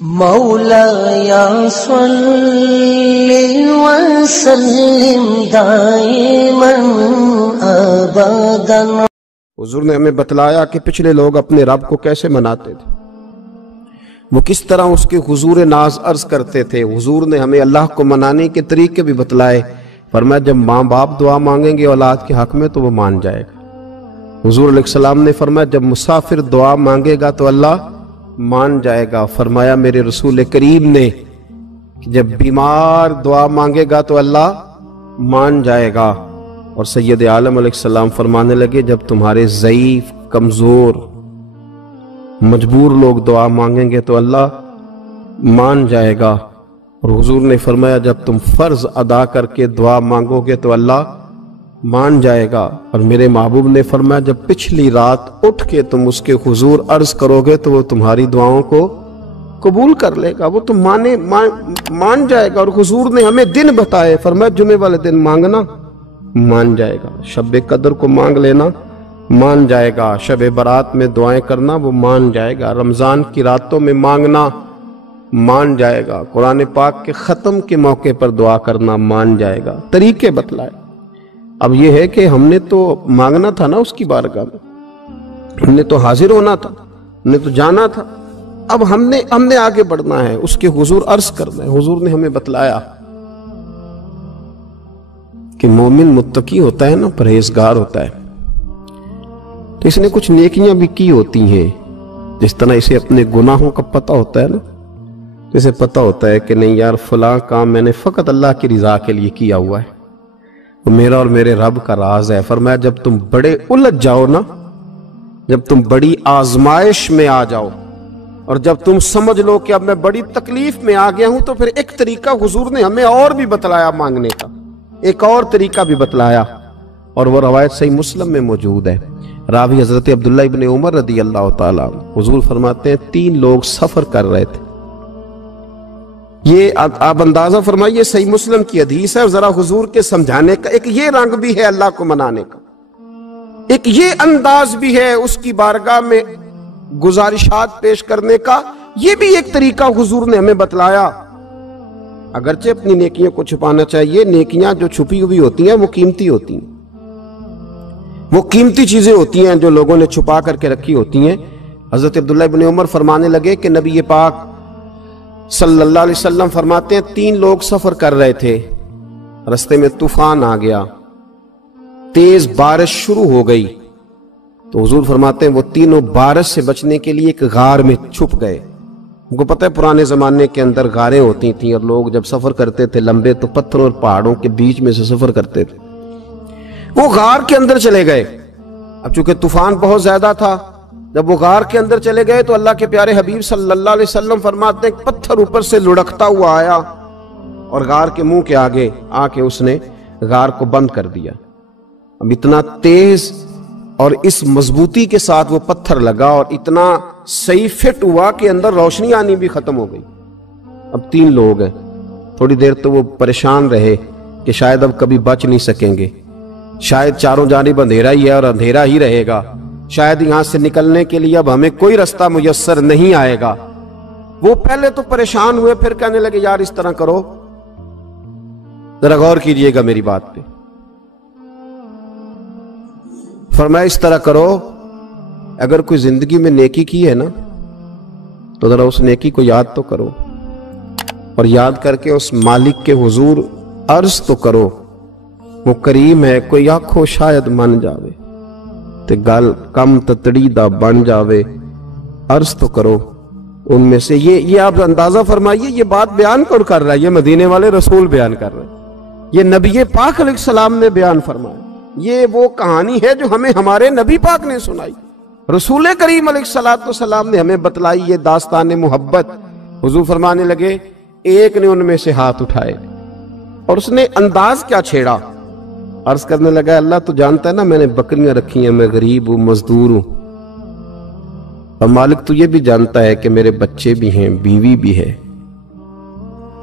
مولایا صلی وسلم دائما ابدا۔ حضور نے ہمیں بتلایا کہ پچھلے لوگ اپنے رب کو کیسے مناتے تھے، وہ کس طرح اس کے حضور ناز عرض کرتے تھے۔ حضور نے ہمیں اللہ کو منانے کے طریقے بھی بتلائے، فرمایا جب ماں باپ دعا مانگیں گے اولاد کے حق میں تو وہ مان جائے گا۔ حضور علیہ السلام نے فرمایا جب مسافر دعا مانگے گا تو اللہ مان جائے گا۔ فرمایا میرے رسول کریم نے کہ جب بیمار دعا مانگے گا تو اللہ مان جائے گا۔ اور سید عالم علیہ السلام فرمانے لگے جب تمہارے ضعیف، کمزور، مجبور لوگ دعا مانگیں گے تو اللہ مان جائے گا۔ اور حضور نے فرمایا جب تم فرض ادا کر کے دعا مانگو گے تو اللہ مان جائے گا۔ اور میرے محبوب نے فرمایا جب پچھلی رات اٹھ کے تم اس کے حضور عرض کرو گے تو وہ تمہاری دعاؤں کو قبول کر لے گا، وہ تم مان جائے گا۔ اور حضور نے ہمیں دن بتائے، فرمایا جمعے والے دن مانگنا مان جائے گا، شب قدر کو مانگ لینا مان جائے گا، شب برات میں دعائیں کرنا وہ مان جائے گا، رمضان کی راتوں میں مانگنا مان جائے گا، قرآن پاک کے ختم کے موقع پر دعا کرنا مان جائے گا۔ طریقے بتلائے۔ اب یہ ہے کہ ہم نے تو مانگنا تھا نا اس کی بارگاہ میں، ہم نے تو حاضر ہونا تھا، ہم نے تو جانا تھا۔ اب ہم نے آگے بڑھنا ہے، اس کے حضور عرض کرنا ہے۔ حضور نے ہمیں بتلایا کہ مومن متقی ہوتا ہے نا، پرہیزگار ہوتا ہے، تو اس نے کچھ نیکیاں بھی کی ہوتی ہیں، جس طرح اسے اپنے گناہوں کا پتہ ہوتا ہے نا، تو اسے پتہ ہوتا ہے کہ نہیں یار فلاں کام میں نے فقط اللہ کی رضا کے لیے کیا ہوا ہے، وہ میرا اور میرے رب کا راز ہے۔ فرمایا جب تم بڑے الجھ جاؤ نا، جب تم بڑی آزمائش میں آ جاؤ اور جب تم سمجھ لو کہ اب میں بڑی تکلیف میں آ گیا ہوں، تو پھر ایک طریقہ حضور نے ہمیں اور بھی بتلایا مانگنے کا، ایک اور طریقہ بھی بتلایا، اور وہ روایت صحیح مسلم میں موجود ہے۔ راوی حضرت عبداللہ ابن عمر رضی اللہ تعالیٰ عنہ، حضور فرماتے ہیں 3 لوگ سفر کر رہے تھے۔ یہ آپ اندازہ فرمائیے صحیح مسلم کی حدیث ہے، اور ذرا حضور کے سمجھانے کا ایک یہ رنگ بھی ہے اللہ کو منانے کا، ایک یہ انداز بھی ہے اس کی بارگاہ میں گزارشات پیش کرنے کا، یہ بھی ایک طریقہ حضور نے ہمیں بتلایا۔ اگرچہ اپنی نیکیوں کو چھپانا چاہیے، نیکیاں جو چھپی ہوئی ہوتی ہیں وہ قیمتی ہوتی ہیں، وہ قیمتی چیزیں ہوتی ہیں جو لوگوں نے چھپا کر کے رکھی ہوتی ہیں۔ حضرت عبداللہ ابن عمر فرمانے لگے کہ نبی پاک صلی اللہ علیہ وسلم فرماتے ہیں 3 لوگ سفر کر رہے تھے، رستے میں طوفان آ گیا، تیز بارش شروع ہو گئی، تو حضور فرماتے ہیں وہ تینوں بارش سے بچنے کے لیے ایک غار میں چھپ گئے۔ ان کو پتہ ہے پرانے زمانے کے اندر غاریں ہوتی تھیں، اور لوگ جب سفر کرتے تھے لمبے تو پتھروں اور پہاڑوں کے بیچ میں سے سفر کرتے تھے۔ وہ غار کے اندر چلے گئے۔ اب چونکہ طوفان بہت زیادہ تھا، جب وہ غار کے اندر چلے گئے تو اللہ کے پیارے حبیب صلی اللہ علیہ وسلم فرماتے ہیں پتھر اوپر سے لڑکتا ہوا آیا اور غار کے منہ کے آگے آ کے اس نے غار کو بند کر دیا۔ اب اتنا تیز اور اس مضبوطی کے ساتھ وہ پتھر لگا اور اتنا صحیح فٹ ہوا کہ اندر روشنی آنی بھی ختم ہو گئی۔ اب 3 لوگ ہیں، تھوڑی دیر تو وہ پریشان رہے کہ شاید اب کبھی بچ نہیں سکیں گے، شاید چاروں جانب اندھیرا ہی ہے اور اندھیرا ہی رہے گا، شاید یہاں سے نکلنے کے لیے اب ہمیں کوئی رستہ میسر نہیں آئے گا۔ وہ پہلے تو پریشان ہوئے، پھر کہنے لگے یار اس طرح کرو، ذرا غور کیجئے گا میری بات پہ۔ فرمایا اس طرح کرو، اگر کوئی زندگی میں نیکی کی ہے نا تو ذرا اس نیکی کو یاد تو کرو، اور یاد کر کے اس مالک کے حضور عرض تو کرو، وہ کریم ہے، کوئی آنکھو شاید من جاوے تے گل کم تتڑی دا بن جاوے، عرض تو کرو ان میں سے۔ یہ آپ اندازہ فرمائیے یہ بات بیان کون کر رہا ہے؟ یہ مدینے والے رسول بیان کر رہے ہیں، یہ نبی پاک علیہ السلام نے بیان فرمایا۔ یہ وہ کہانی ہے جو ہمیں ہمارے نبی پاک نے سنائی، رسول کریم علیہ السلام نے ہمیں بتلائی، یہ داستان محبت۔ حضور فرمانے لگے ایک نے ان میں سے ہاتھ اٹھائے اور اس نے انداز کیا چھیڑا، عرض کرنے لگا اللہ تو جانتا ہے نا میں نے بکریاں رکھی ہیں، میں غریب ہوں، مزدور ہوں، اور مالک تو یہ بھی جانتا ہے کہ میرے بچے بھی ہیں، بیوی بھی ہے،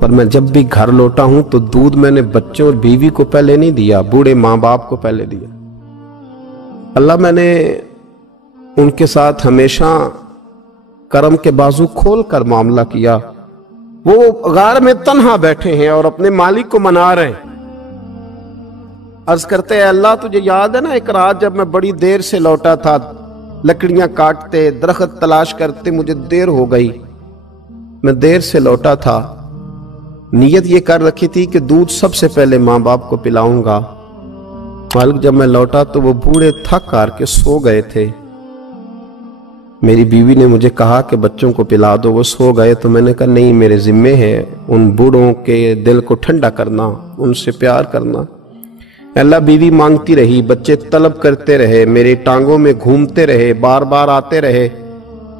پر میں جب بھی گھر لوٹا ہوں تو دودھ میں نے بچوں اور بیوی کو پہلے نہیں دیا، بوڑھے ماں باپ کو پہلے دیا۔ اللہ میں نے ان کے ساتھ ہمیشہ کرم کے بازو کھول کر معاملہ کیا. وہ غار میں تنہا بیٹھے ہیں اور اپنے مالک کو منا رہے ہیں. عرض کرتے ہیں اللہ تجھے یاد ہے نا ایک رات جب میں بڑی دیر سے لوٹا تھا, لکڑیاں کاٹتے, درخت تلاش کرتے, مجھے دیر ہو گئی, میں دیر سے لوٹا تھا, نیت یہ کر رکھی تھی کہ دودھ سب سے پہلے ماں باپ کو پلاؤں گا. مالک جب میں لوٹا تو وہ بوڑھے تھک ہار کے سو گئے تھے. میری بیوی نے مجھے کہا کہ بچوں کو پلا دو, وہ سو گئے. تو میں نے کہا نہیں, میرے ذمے ہے ان بوڑھوں کے دل کو ٹھنڈا کرنا, ان سے پیار کرنا. اللہ بیوی مانگتی رہی, بچے طلب کرتے رہے, میری ٹانگوں میں گھومتے رہے, بار بار آتے رہے,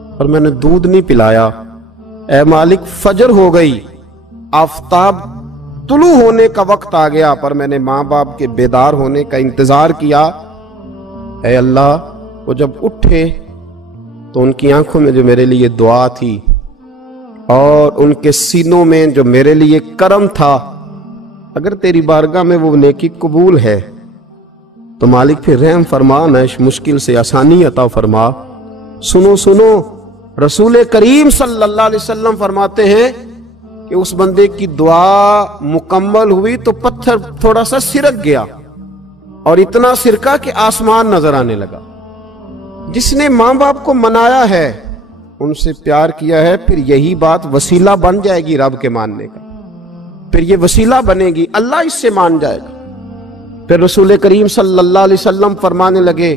اور میں نے دودھ نہیں پلایا. اے مالک فجر ہو گئی, آفتاب طلوع ہونے کا وقت آ گیا, پر میں نے ماں باپ کے بیدار ہونے کا انتظار کیا. اے اللہ, وہ جب اٹھے تو ان کی آنکھوں میں جو میرے لیے دعا تھی اور ان کے سینوں میں جو میرے لیے کرم تھا, اگر تیری بارگاہ میں وہ نیکی قبول ہے تو مالک پھر رحم فرما, نہ اس مشکل سے آسانی عطا فرما. سنو سنو, رسول کریم صلی اللہ علیہ وسلم فرماتے ہیں کہ اس بندے کی دعا مکمل ہوئی تو پتھر تھوڑا سا سرک گیا, اور اتنا سرکا کہ آسمان نظر آنے لگا. جس نے ماں باپ کو منایا ہے, ان سے پیار کیا ہے, پھر یہی بات وسیلہ بن جائے گی رب کے ماننے کا, پھر یہ وسیلہ بنے گی, اللہ اس سے مان جائے گا. پھر رسول کریم صلی اللہ علیہ وسلم فرمانے لگے,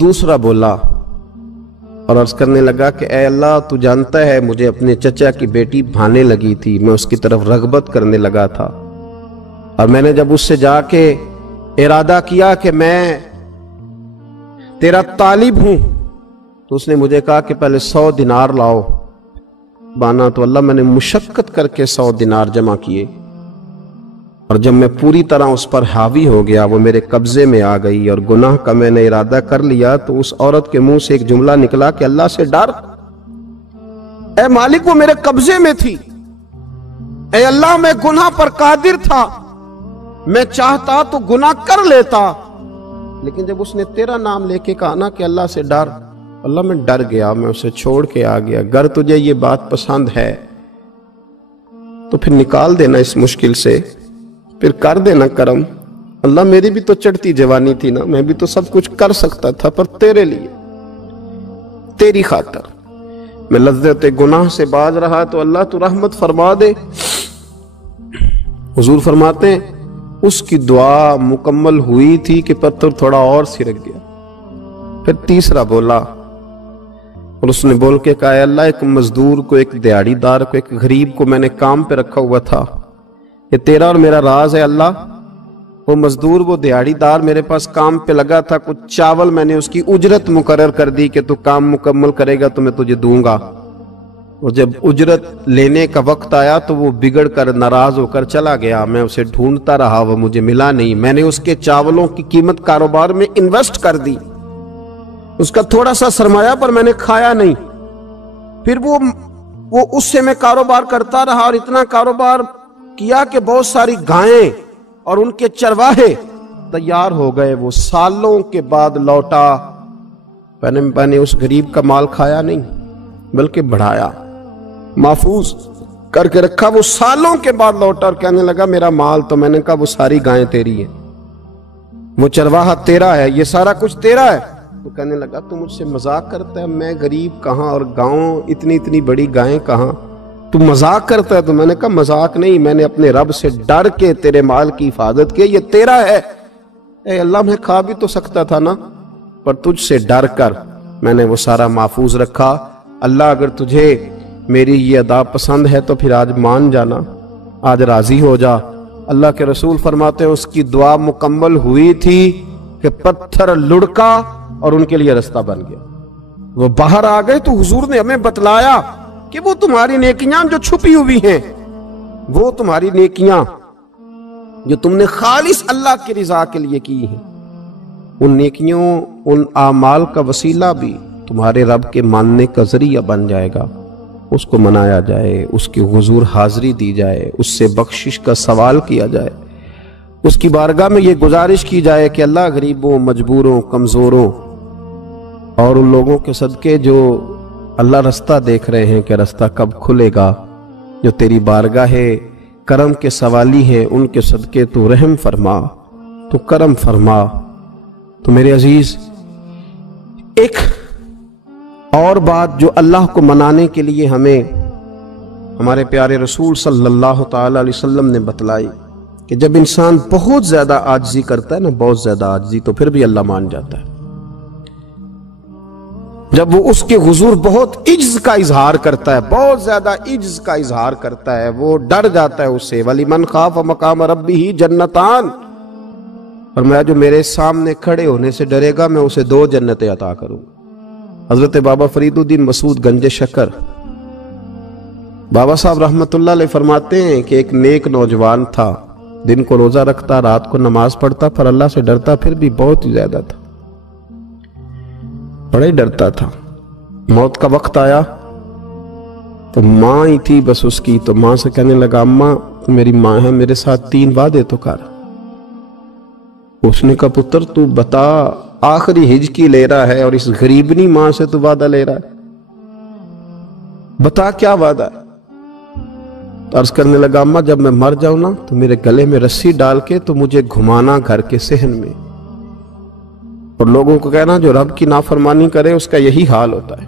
دوسرا بولا اور عرض کرنے لگا کہ اے اللہ تو جانتا ہے مجھے اپنے چچا کی بیٹی بھانے لگی تھی, میں اس کی طرف رغبت کرنے لگا تھا, اور میں نے جب اس سے جا کے ارادہ کیا کہ میں تیرا طالب ہوں, تو اس نے مجھے کہا کہ پہلے 100 دینار لاؤ. بانا تو اللہ میں نے مشقت کر کے 100 دینار جمع کیے, اور جب میں پوری طرح اس پر حاوی ہو گیا, وہ میرے قبضے میں آ گئی اور گناہ کا میں نے ارادہ کر لیا, تو اس عورت کے منہ سے ایک جملہ نکلا کہ اللہ سے ڈر. اے مالک, وہ میرے قبضے میں تھی, اے اللہ میں گناہ پر قادر تھا, میں چاہتا تو گناہ کر لیتا, لیکن جب اس نے تیرا نام لے کے کہا نا کہ اللہ سے ڈر, اللہ میں ڈر گیا, میں اسے چھوڑ کے آ گیا. اگر تجھے یہ بات پسند ہے تو پھر نکال دینا اس مشکل سے, پھر کر دینا کرم. اللہ میری بھی تو چڑھتی جوانی تھی نا, میں بھی تو سب کچھ کر سکتا تھا, پر تیرے لیے, تیری خاطر میں لذت گناہ سے باز رہا, تو اللہ تو رحمت فرما دے. حضور فرماتے ہیں اس کی دعا مکمل ہوئی تھی کہ پتھر تھوڑا اور سرک گیا. پھر تیسرا بولا, اور اس نے بول کے کہا اے اللہ, ایک مزدور کو, ایک دیہڑی دار کو, ایک غریب کو میں نے کام پہ رکھا ہوا تھا, یہ تیرا اور میرا راز ہے اللہ. وہ مزدور, وہ دیہڑی دار میرے پاس کام پہ لگا تھا, کچھ چاول میں نے اس کی اجرت مقرر کر دی کہ تو کام مکمل کرے گا تو میں تجھے دوں گا. اور جب اجرت لینے کا وقت آیا تو وہ بگڑ کر ناراض ہو کر چلا گیا. میں اسے ڈھونڈتا رہا, وہ مجھے ملا نہیں. میں نے اس کے چاولوں کی قیمت کاروبار میں انویسٹ کر دی, اس کا تھوڑا سا سرمایہ, پر میں نے کھایا نہیں. پھر وہ اس سے میں کاروبار کرتا رہا, اور اتنا کاروبار کیا کہ بہت ساری گائیں اور ان کے چرواہے تیار ہو گئے. وہ سالوں کے بعد لوٹا, میں نے اس غریب کا مال کھایا نہیں بلکہ بڑھایا, محفوظ کر کے رکھا. وہ سالوں کے بعد لوٹا اور کہنے لگا میرا مال, تو میں نے کہا وہ ساری گائیں تیری ہیں, وہ چرواہا تیرا ہے, یہ سارا کچھ تیرا ہے. تو کہنے لگا تو مجھ سے مذاق کرتا ہے, میں غریب کہاں اور گاؤں اتنی بڑی گائیں کہاں, تو مذاق کرتا ہے. تو میں نے کہا مذاق نہیں, میں نے اپنے رب سے ڈر کے تیرے مال کی حفاظت کی, یہ تیرا ہے. اے اللہ, میں کھا بھی تو سکتا تھا نا, پر تجھ سے ڈر کر میں نے وہ سارا محفوظ رکھا. اللہ اگر تجھے میری یہ ادا پسند ہے تو پھر آج مان جانا, آج راضی ہو جا. اللہ کے رسول فرماتے ہیں اس کی دعا مکمل ہوئی تھی کہ پتھر لڑکا اور ان کے لیے رستہ بن گیا. وہ باہر آ گئے تو حضور نے ہمیں بتلایا کہ وہ تمہاری نیکیاں جو چھپی ہوئی ہیں, وہ تمہاری نیکیاں جو تم نے خالص اللہ کی رضا کے لیے کی ہیں, ان نیکیوں, ان اعمال کا وسیلہ بھی تمہارے رب کے ماننے کا ذریعہ بن جائے گا. اس کو منایا جائے, اس کی حضور حاضری دی جائے, اس سے بخشش کا سوال کیا جائے, اس کی بارگاہ میں یہ گزارش کی جائے کہ اللہ غریبوں, مجبوروں, کمزوروں اور ان لوگوں کے صدقے جو اللہ رستہ دیکھ رہے ہیں کہ رستہ کب کھلے گا، جو تیری بارگاہ کرم کے سوالی ہیں، ان کے صدقے تو رحم فرما، تو کرم فرما۔ تو میرے عزیز، ایک اور بات جو اللہ کو منانے کے لیے ہمیں ہمارے پیارے رسول صلی اللہ تعالی علیہ وسلم نے بتلائی کہ جب انسان بہت زیادہ عاجزی کرتا ہے نا، بہت زیادہ عاجزی، تو پھر بھی اللہ مان جاتا ہے۔ جب وہ اس کے حضور بہت عجز کا اظہار کرتا ہے، بہت زیادہ عجز کا اظہار کرتا ہے، وہ ڈر جاتا ہے اس سے۔ وَلِمَنْ خَافَ مَقَامَ رَبِّهِ جَنَّتَانِ، اور میں جو میرے سامنے کھڑے ہونے سے ڈرے گا میں اسے 2 جنتیں عطا کروں۔ حضرت بابا فرید الدین مسعود گنج شکر بابا صاحب رحمت اللہ علیہ فرماتے ہیں کہ ایک نیک نوجوان تھا، دن کو روزہ رکھتا، رات کو نماز پڑھتا، پر اللہ سے ڈرتا پھر بھی بہت ہی زیادہ تھا، بڑا ہی ڈرتا تھا۔ موت کا وقت آیا تو ماں ہی تھی بس اس کی، تو ماں سے کہنے لگا، اماں تو میری ماں ہے، میرے ساتھ 3 وعدے تو کر۔ اس نے کہا، پتر تو بتا، آخری ہجکی لے رہا ہے اور اس غریبنی ماں سے تو وعدہ لے رہا ہے، بتا کیا وعدہ ہے؟ تو عرض کرنے لگا، اماں جب میں مر جاؤں نا تو میرے گلے میں رسی ڈال کے تو مجھے گھمانا گھر کے صحن میں، اور لوگوں کو کہنا جو رب کی نافرمانی کرے اس کا یہی حال ہوتا ہے۔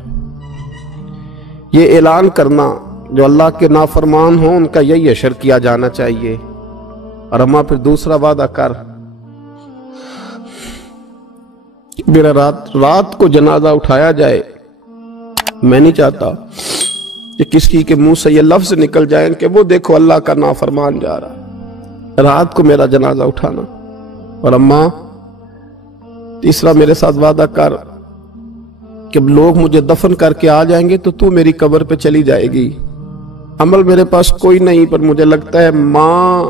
یہ اعلان کرنا جو اللہ کے نافرمان ہوں ان کا یہی اشر کیا جانا چاہیے۔ اور اماں پھر دوسرا وعدہ کر، میرا رات کو جنازہ اٹھایا جائے، میں نہیں چاہتا کہ کسی کے منہ سے یہ لفظ نکل جائیں کہ وہ دیکھو اللہ کا نافرمان جا رہا ہے، رات کو میرا جنازہ اٹھانا۔ اور اماں تیسرا میرے ساتھ وعدہ کر کہ لوگ مجھے دفن کر کے آ جائیں گے تو میری قبر پہ چلی جائے گی، عمل میرے پاس کوئی نہیں، پر مجھے لگتا ہے ماں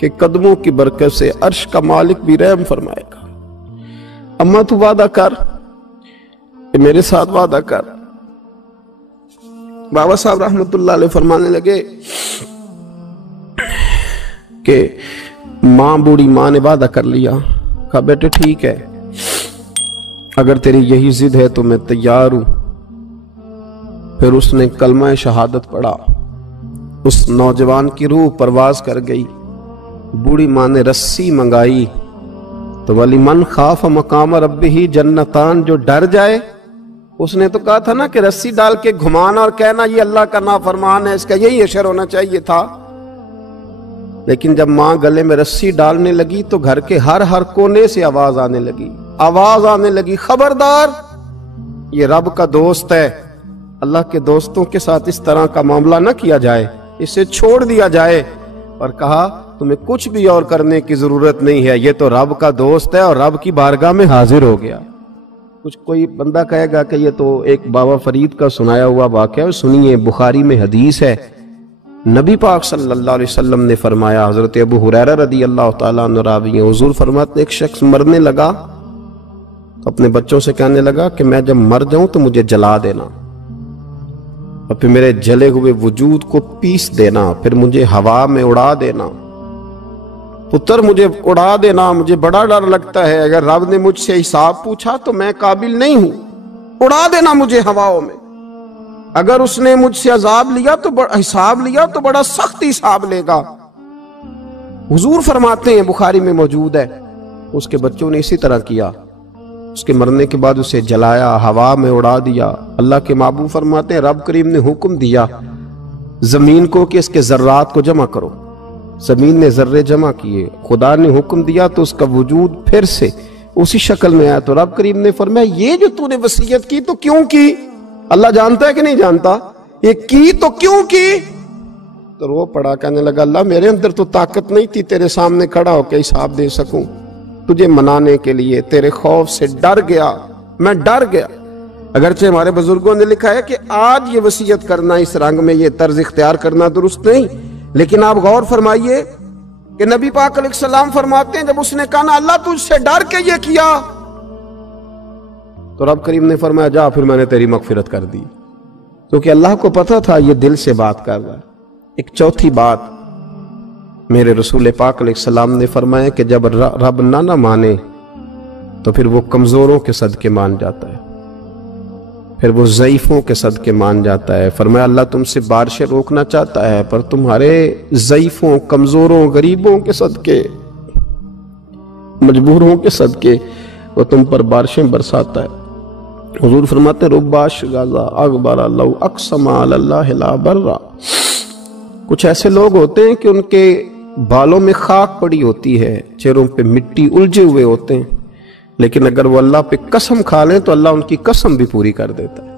کے قدموں کی برکت سے عرش کا مالک بھی رحم فرمائے گا۔ اماں تو وعدہ کر، میرے ساتھ وعدہ کر۔ بابا صاحب رحمت اللہ علیہ فرمانے لگے کہ بوڑھی ماں نے وعدہ کر لیا۔ کہا بیٹے ٹھیک ہے، اگر تیری یہی ضد ہے تو میں تیار ہوں۔ پھر اس نے کلمہ شہادت پڑھا، اس نوجوان کی روح پرواز کر گئی۔ بوڑھی ماں نے رسی منگائی تو وَلِمَنْ خَافَ مَقَامَ رَبِّهِ جَنَّتَانِ، جو ڈر جائے، اس نے تو کہا تھا نا کہ رسی ڈال کے گھمانا اور کہنا یہ اللہ کا نافرمان ہے، اس کا یہی اشر ہونا چاہیے تھا۔ لیکن جب ماں گلے میں رسی ڈالنے لگی تو گھر کے ہر کونے سے آواز آنے لگی، خبردار یہ رب کا دوست ہے، اللہ کے دوستوں کے ساتھ اس طرح کا معاملہ نہ کیا جائے، اسے چھوڑ دیا جائے۔ اور کہا تمہیں کچھ بھی اور کرنے کی ضرورت نہیں ہے، یہ تو رب کا دوست ہے اور رب کی بارگاہ میں حاضر ہو گیا۔ کچھ کوئی بندہ کہے گا کہ یہ تو ایک بابا فرید کا سنایا ہوا واقعہ ہے، سنیے، بخاری میں حدیث ہے، نبی پاک صلی اللہ علیہ وسلم نے فرمایا، حضرت ابو ہریرہ رضی اللہ تعالیٰ عنہ راوی ہیں، حضور فرماتے ایک شخص مرنے لگا تو اپنے بچوں سے کہنے لگا کہ میں جب مر جاؤں تو مجھے جلا دینا، اور پھر میرے جلے ہوئے وجود کو پیس دینا، پھر مجھے ہوا میں اڑا دینا۔ پتر مجھے اڑا دینا، مجھے بڑا ڈر لگتا ہے، اگر رب نے مجھ سے حساب پوچھا تو میں قابل نہیں ہوں، اڑا دینا مجھے ہواؤں میں۔ اگر اس نے مجھ سے عذاب لیا تو حساب لیا تو بڑا سخت حساب لے گا۔ حضور فرماتے ہیں، بخاری میں موجود ہے، اس کے بچوں نے اسی طرح کیا، اس کے مرنے کے بعد اسے جلایا، ہوا میں اڑا دیا۔ اللہ کے محبوب فرماتے ہیں رب کریم نے حکم دیا زمین کو کہ اس کے ذرات کو جمع کرو، زمین نے ذرے جمع کیے، خدا نے حکم دیا تو اس کا وجود پھر سے اسی شکل میں آیا۔ تو رب کریم نے فرمایا یہ جو تو نے وصیت کی تو کیوں کی؟ اللہ جانتا ہے کہ نہیں جانتا؟ یہ کی تو کیوں کی؟ تو رو پڑا، کہنے لگا اللہ میرے اندر تو طاقت نہیں تھی تیرے سامنے کھڑا ہو کے حساب دے سکوں، تجھے منانے کے لیے تیرے خوف سے ڈر گیا، میں ڈر گیا۔ اگرچہ ہمارے بزرگوں نے لکھا ہے کہ آج یہ وصیت کرنا، اس رنگ میں یہ طرز اختیار کرنا درست نہیں، لیکن آپ غور فرمائیے کہ نبی پاک علیہ السلام فرماتے ہیں جب اس نے کہا نا اللہ تجھ سے ڈر کے یہ کیا، تو رب کریم نے فرمایا جا پھر میں نے تیری مغفرت کر دی، کیونکہ اللہ کو پتا تھا یہ دل سے بات کر رہا ہے۔ ایک چوتھی بات میرے رسول پاک علیہ السلام نے فرمایا کہ جب رب نہ مانے تو پھر وہ کمزوروں کے صدقے مان جاتا ہے۔ پھر وہ ضعیفوں کے صدقے مان جاتا ہے۔ فرمایا اللہ تم سے بارشیں روکنا چاہتا ہے، پر تمہارے ضعیفوں، کمزوروں، غریبوں کے صدقے، مجبوروں کے صدقے وہ تم پر بارشیں برساتا ہے۔ حضور فرماتے ہیں رباش غازہ اغبر لو اقسم علی اللہ لا برا۔ کچھ ایسے لوگ ہوتے ہیں کہ ان کے بالوں میں خاک پڑی ہوتی ہے، چہروں پہ مٹی الجھے ہوئے ہوتے ہیں، لیکن اگر وہ اللہ پہ قسم کھا لیں تو اللہ ان کی قسم بھی پوری کر دیتا ہے۔